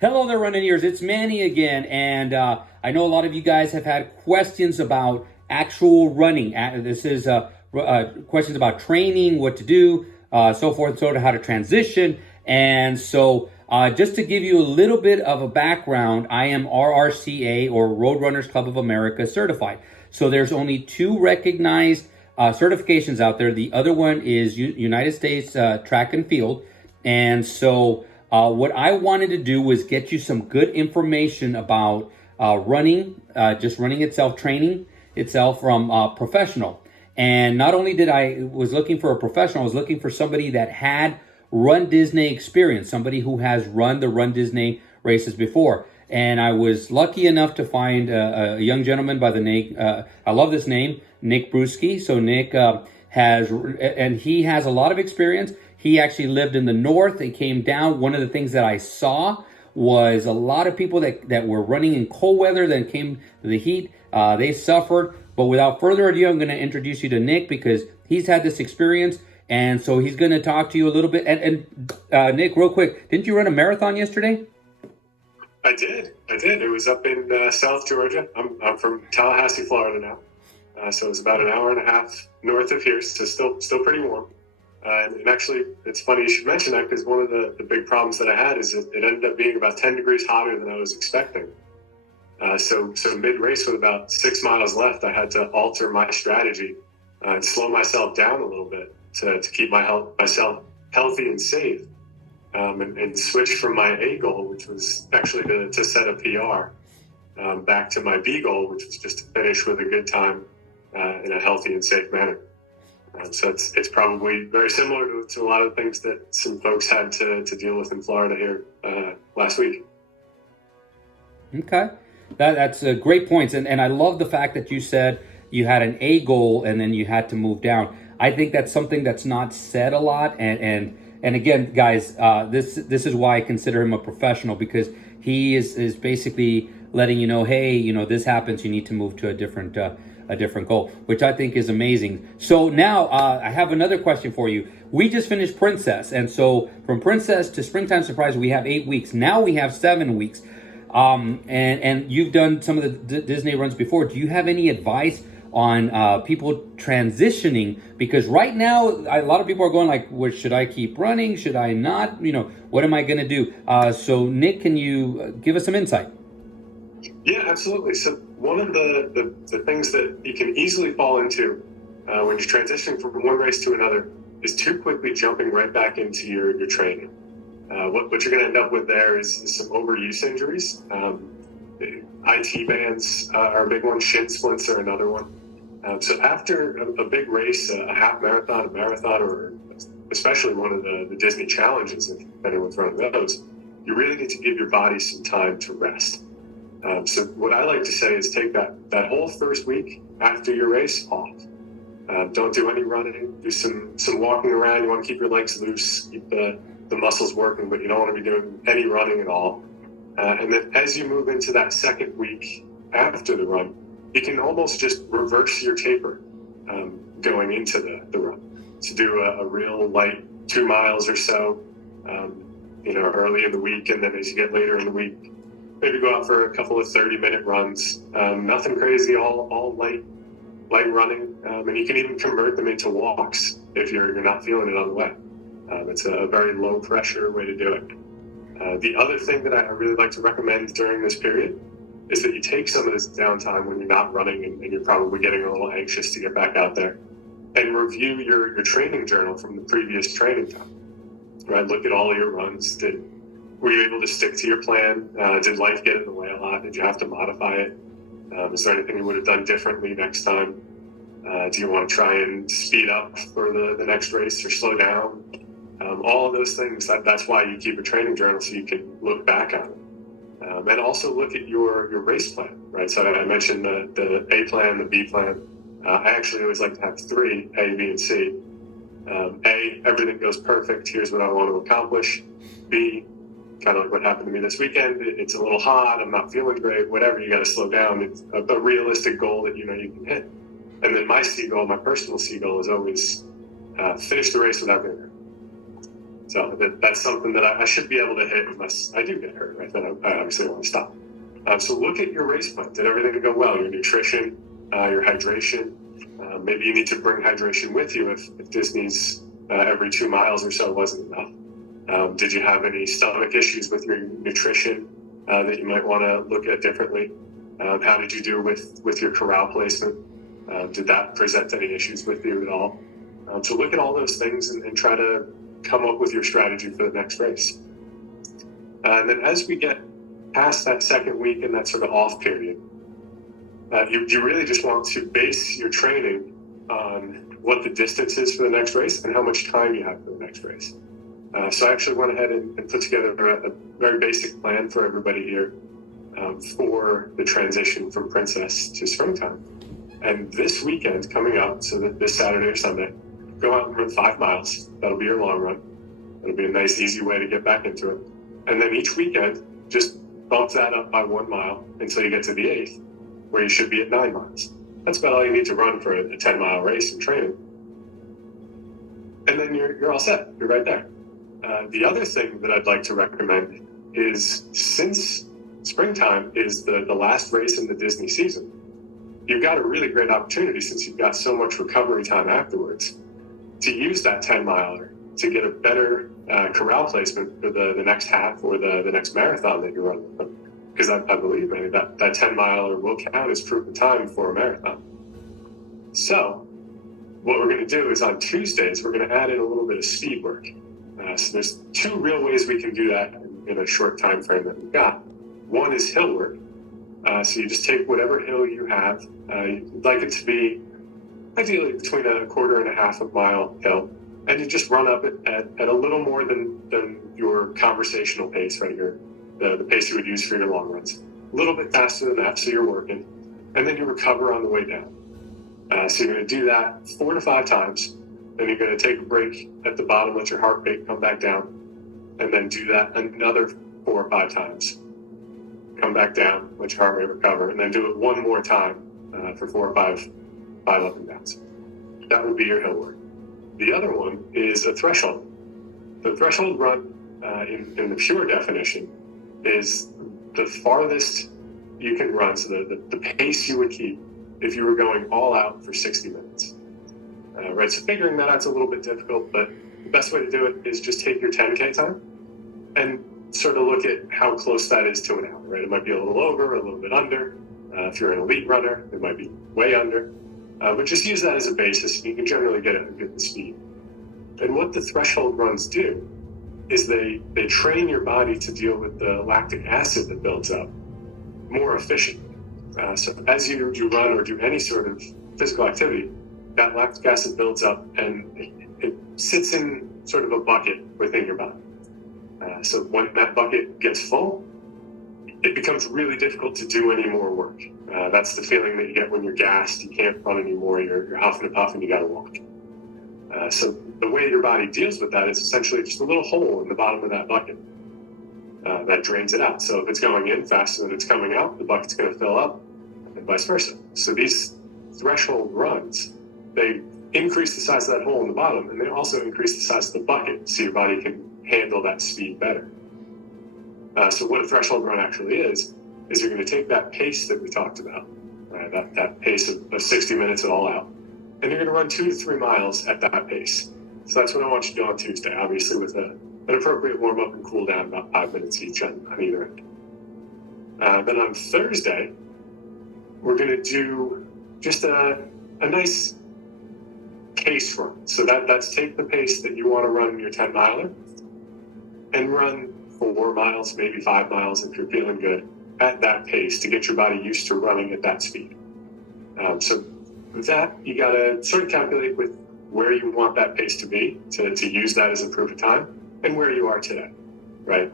Hello there, running ears. It's Manny again, and I know a lot of you guys have had questions about actual running. This is questions about training, what to do, so forth, so on, how to transition. And so, just to give you a little bit of a background, I am RRCA, or Road Runners Club of America certified. So there's only two recognized certifications out there. The other one is United States Track and Field, and so. What I wanted to do was get you some good information about running, just running itself, training itself from professional. And not only did I was looking for a professional, I was looking for somebody that had runDisney experience, somebody who has run the runDisney races before. And I was lucky enough to find a young gentleman by the name, I love this name, Nick Bruschi. So Nick he has a lot of experience. He actually lived in the north and came down. One of the things that I saw was a lot of people that were running in cold weather, then came to the heat. They suffered. But without further ado, I'm going to introduce you to Nick because he's had this experience. And so he's going to talk to you a little bit. And Nick, real quick, didn't you run a marathon yesterday? I did. It was up in South Georgia. I'm from Tallahassee, Florida now. So it was about an hour and a half north of here. So still pretty warm. And actually, it's funny you should mention that because one of the big problems that I had is it ended up being about 10 degrees hotter than I was expecting. So mid-race with about 6 miles left, I had to alter my strategy and slow myself down a little bit to keep myself healthy and safe, and switch from my A goal, which was actually to set a PR, back to my B goal, which was just to finish with a good time in a healthy and safe manner. So it's probably very similar to a lot of things that some folks had to deal with in Florida here last week. Okay. That's a great points. And I love the fact that you said you had an A goal and then you had to move down. I think that's something that's not said a lot. And again, guys, this is why I consider him a professional, because he is basically letting you know, hey, this happens, you need to move to a different goal, which I think is amazing. So now I have another question for you. We just finished Princess, and so from Princess to Springtime Surprise, we have 8 weeks. Now we have 7 weeks. And you've done some of the Disney runs before. Do you have any advice on people transitioning? Because right now, a lot of people are going like, well, should I keep running? Should I not? What am I going to do? So Nick, can you give us some insight? Yeah, absolutely. So one of the things that you can easily fall into when you're transitioning from one race to another is too quickly jumping right back into your training. What you're going to end up with there is some overuse injuries. IT bands are a big one. Shin splints are another one. So after a big race, a half marathon, a marathon, or especially one of the Disney challenges, if anyone's running those, you really need to give your body some time to rest. So what I like to say is take that whole first week after your race off. Don't do any running. Do some walking around. You want to keep your legs loose, keep the muscles working, but you don't want to be doing any running at all. And then as you move into that second week after the run, you can almost just reverse your taper going into the run. To do a real light 2 miles or so, early in the week, and then as you get later in the week, maybe go out for a couple of 30-minute runs. Nothing crazy, all light running. And you can even convert them into walks if you're not feeling it on the way. It's a very low pressure way to do it. The other thing that I really like to recommend during this period is that you take some of this downtime when you're not running and you're probably getting a little anxious to get back out there, and review your training journal from the previous training time. Right? Look at all your runs. Were you able to stick to your plan? Did life get in the way a lot? Did you have to modify it? Is there anything you would have done differently next time? Do you want to try and speed up for the next race or slow down? All of those things, that's why you keep a training journal, so you can look back on it. And also look at your race plan, right? So I mentioned the A plan, the B plan. I actually always like to have 3, A, B, and C. A, everything goes perfect. Here's what I want to accomplish. B, kind of like what happened to me this weekend. It's a little hot. I'm not feeling great. Whatever, you got to slow down. It's a realistic goal that you can hit. And then my C goal, my personal C goal, is always finish the race without getting hurt. So that's something that I should be able to hit unless I do get hurt, right? Then I obviously want to stop. So look at your race plan. Did everything go well? Your nutrition, your hydration. Maybe you need to bring hydration with you if Disney's every 2 miles or so wasn't enough. Did you have any stomach issues with your nutrition that you might want to look at differently? How did you do with your corral placement? Did that present any issues with you at all? So look at all those things and try to come up with your strategy for the next race. And then as we get past that second week and that sort of off period, you really just want to base your training on what the distance is for the next race and how much time you have for the next race. So I actually went ahead and put together a very basic plan for everybody here for the transition from Princess to Springtime. And this weekend coming up, so that this Saturday or Sunday, go out and run 5 miles. That'll be your long run. It'll be a nice, easy way to get back into it. And then each weekend, just bump that up by 1 mile until you get to the 8th, where you should be at 9 miles. That's about all you need to run for a 10-mile race in training. And then you're all set. You're right there. The other thing that I'd like to recommend is, since Springtime is the last race in the Disney season, you've got a really great opportunity, since you've got so much recovery time afterwards, to use that 10-miler to get a better corral placement for the next half or the next marathon that you're running. Because I believe, Manny, that 10-miler will count as proven time for a marathon. So what we're going to do is, on Tuesdays, we're going to add in a little bit of speed work. So there's 2 real ways we can do that in a short time frame that we've got. One is hill work. So you just take whatever hill you have. You'd like it to be ideally between a quarter and a half of mile hill, and you just run up it at a little more than your conversational pace, right? The pace you would use for your long runs. A little bit faster than that, so you're working. And then you recover on the way down. So you're going to do that 4 to 5 times. Then you're going to take a break at the bottom, let your heart rate come back down, and then do that another 4 or 5 times. Come back down, let your heart rate recover, and then do it one more time for 4 or 5 up and downs. That would be your hill work. The other one is a threshold. The threshold run, in the pure definition, is the farthest you can run, so the pace you would keep if you were going all out for 60 minutes. Right, so figuring that out's a little bit difficult, but the best way to do it is just take your 10K time and sort of look at how close that is to an hour, right? It might be a little over, a little bit under. If you're an elite runner, it might be way under. But just use that as a basis, and you can generally get a good speed. And what the threshold runs do is they train your body to deal with the lactic acid that builds up more efficiently. So as you run or do any sort of physical activity, that lactic acid builds up and it sits in sort of a bucket within your body. So when that bucket gets full, it becomes really difficult to do any more work. That's the feeling that you get when you're gassed. You can't run anymore. You're huffing and puffing. You got to walk. So the way your body deals with that is essentially just a little hole in the bottom of that bucket that drains it out. So if it's going in faster than it's coming out, the bucket's going to fill up, and vice versa. So these threshold runs, they increase the size of that hole in the bottom, and they also increase the size of the bucket, so your body can handle that speed better. So what a threshold run actually is you're going to take that pace that we talked about, that pace of 60 minutes at all out, and you're going to run 2 to 3 miles at that pace. So that's what I want you to do on Tuesday, obviously with an appropriate warm-up and cool down, about 5 minutes each on either end. Then on Thursday, we're going to do just a nice pace run. So that's take the pace that you want to run your 10-miler and run 4 miles, maybe 5 miles if you're feeling good at that pace to get your body used to running at that speed. So with that, you got to sort of calculate with where you want that pace to be to use that as a proof of time and where you are today, right?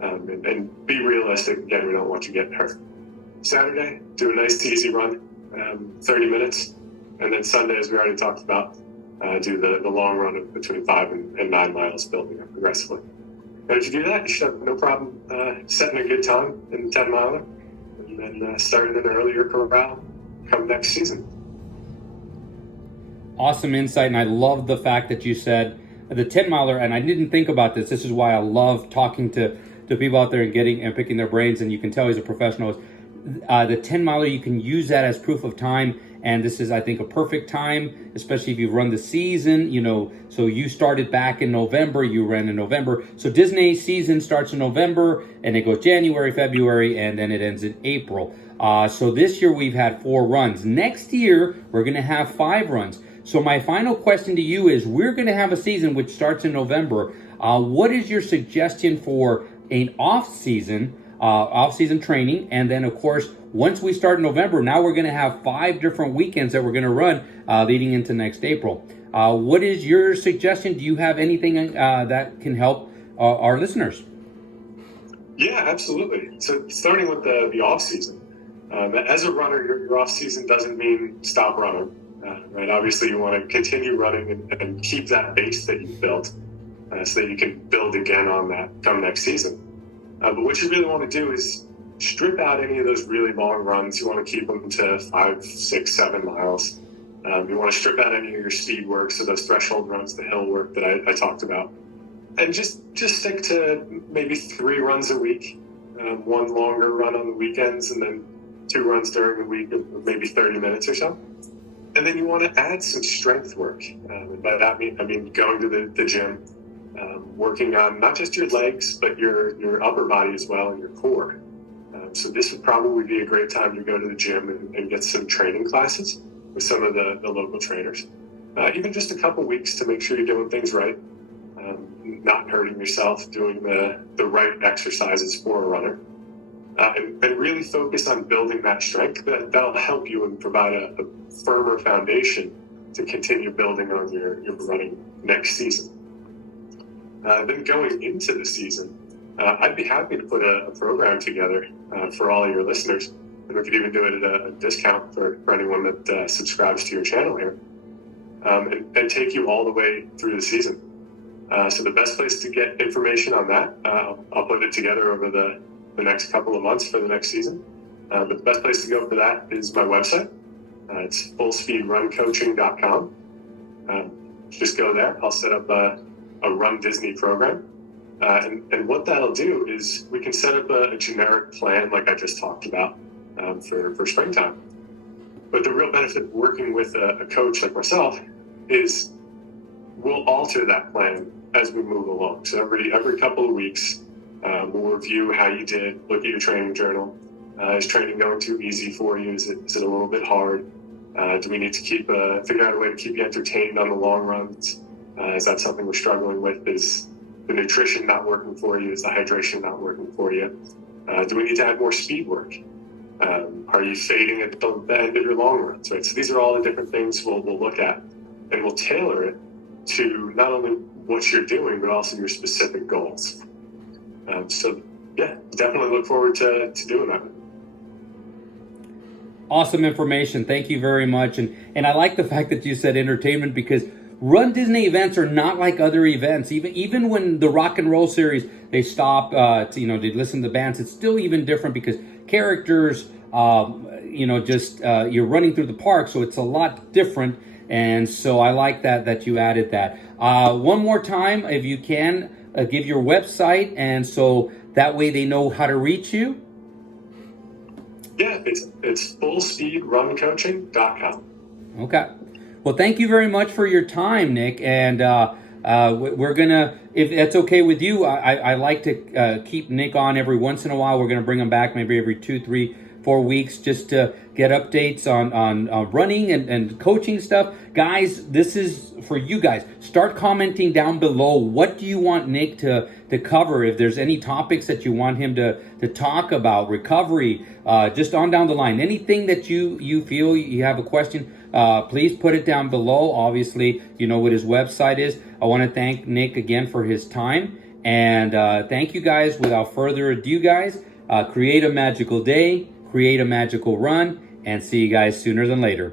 And be realistic. Again, we don't want you getting hurt. Saturday, do a nice easy run, 30 minutes. And then Sunday, as we already talked about, do the long run of between 5 and 9 miles, building up progressively. And if you do that, you should have no problem setting a good time in the 10-miler and then starting an earlier corral come next season. Awesome insight, and I love the fact that you said the 10 miler, and I didn't think about this. This is why I love talking to people out there and picking their brains, and you can tell he's a professional. The 10 miler, you can use that as proof of time. And this is, I think, a perfect time, especially if you've run the season, so you started back in November, you ran in November. So Disney season starts in November and it goes January, February, and then it ends in April. So this year we've had 4 runs. Next year, we're going to have 5 runs. So my final question to you is, we're going to have a season which starts in November. What is your suggestion for an off-season training? And then, of course, once we start in November, now we're going to have 5 different weekends that we're going to run leading into next April. What is your suggestion? Do you have anything that can help our listeners? Yeah, absolutely. So starting with the off season, as a runner, your off season doesn't mean stop running, right? Obviously, you want to continue running and keep that base that you've built, so that you can build again on that come next season. But what you really want to do is strip out any of those really long runs. You want to keep them to 5, 6, 7 miles. You want to strip out any of your speed work, so those threshold runs, the hill work that I talked about. And just stick to maybe 3 runs a week, 1 longer run on the weekends, and then 2 runs during the week of maybe 30 minutes or so. And then you want to add some strength work. And by that I mean going to the gym, working on not just your legs, but your upper body as well, and your core. So this would probably be a great time to go to the gym and get some training classes with some of the local trainers. Even just a couple weeks to make sure you're doing things right, not hurting yourself, doing the right exercises for a runner. And really focus on building that strength. That'll help you and provide a firmer foundation to continue building on your running next season. Then going into the season, I'd be happy to put a program together for all your listeners. And we could even do it at a discount for anyone that subscribes to your channel here, and take you all the way through the season. So the best place to get information on that, I'll put it together over the next couple of months for the next season. But the best place to go for that is my website. It's fullspeedruncoaching.com. Just go there. I'll set up a runDisney program. And what that'll do is we can set up a generic plan like I just talked about for springtime. But the real benefit of working with a coach like myself is we'll alter that plan as we move along. So every couple of weeks, we'll review how you did, look at your training journal. Is training going too easy for you? Is it a little bit hard? Do we need to figure out a way to keep you entertained on the long runs? Is that something we're struggling with? Is the nutrition not working for you? Is the hydration not working for you? Do we need to add more speed work? Are you fading at the end of your long runs? Right. So these are all the different things we'll look at, and we'll tailor it to not only what you're doing, but also your specific goals. So yeah, definitely look forward to doing that. Awesome information. Thank you very much. And I like the fact that you said entertainment, because runDisney events are not like other events. Even when the rock and roll series, they stop to listen to the bands, it's still even different because characters, you're running through the park, so it's a lot different. And so I like that you added that. One more time, if you can, give your website, and so that way they know how to reach you. Yeah, it's fullspeedruncoaching.com. Okay. Well, thank you very much for your time, Nick. And we're going to, if that's okay with you, I like to keep Nick on every once in a while. We're going to bring him back maybe every 2, 3, 4 weeks just to get updates on running and coaching stuff. Guys, this is for you guys. Start commenting down below. What do you want Nick to cover? If there's any topics that you want him to talk about, recovery, just on down the line. Anything that you feel you have a question, please put it down below. Obviously, you know what his website is. I want to thank Nick again for his time. And thank you guys. Without further ado, guys, create a magical day, create a magical run, and see you guys sooner than later.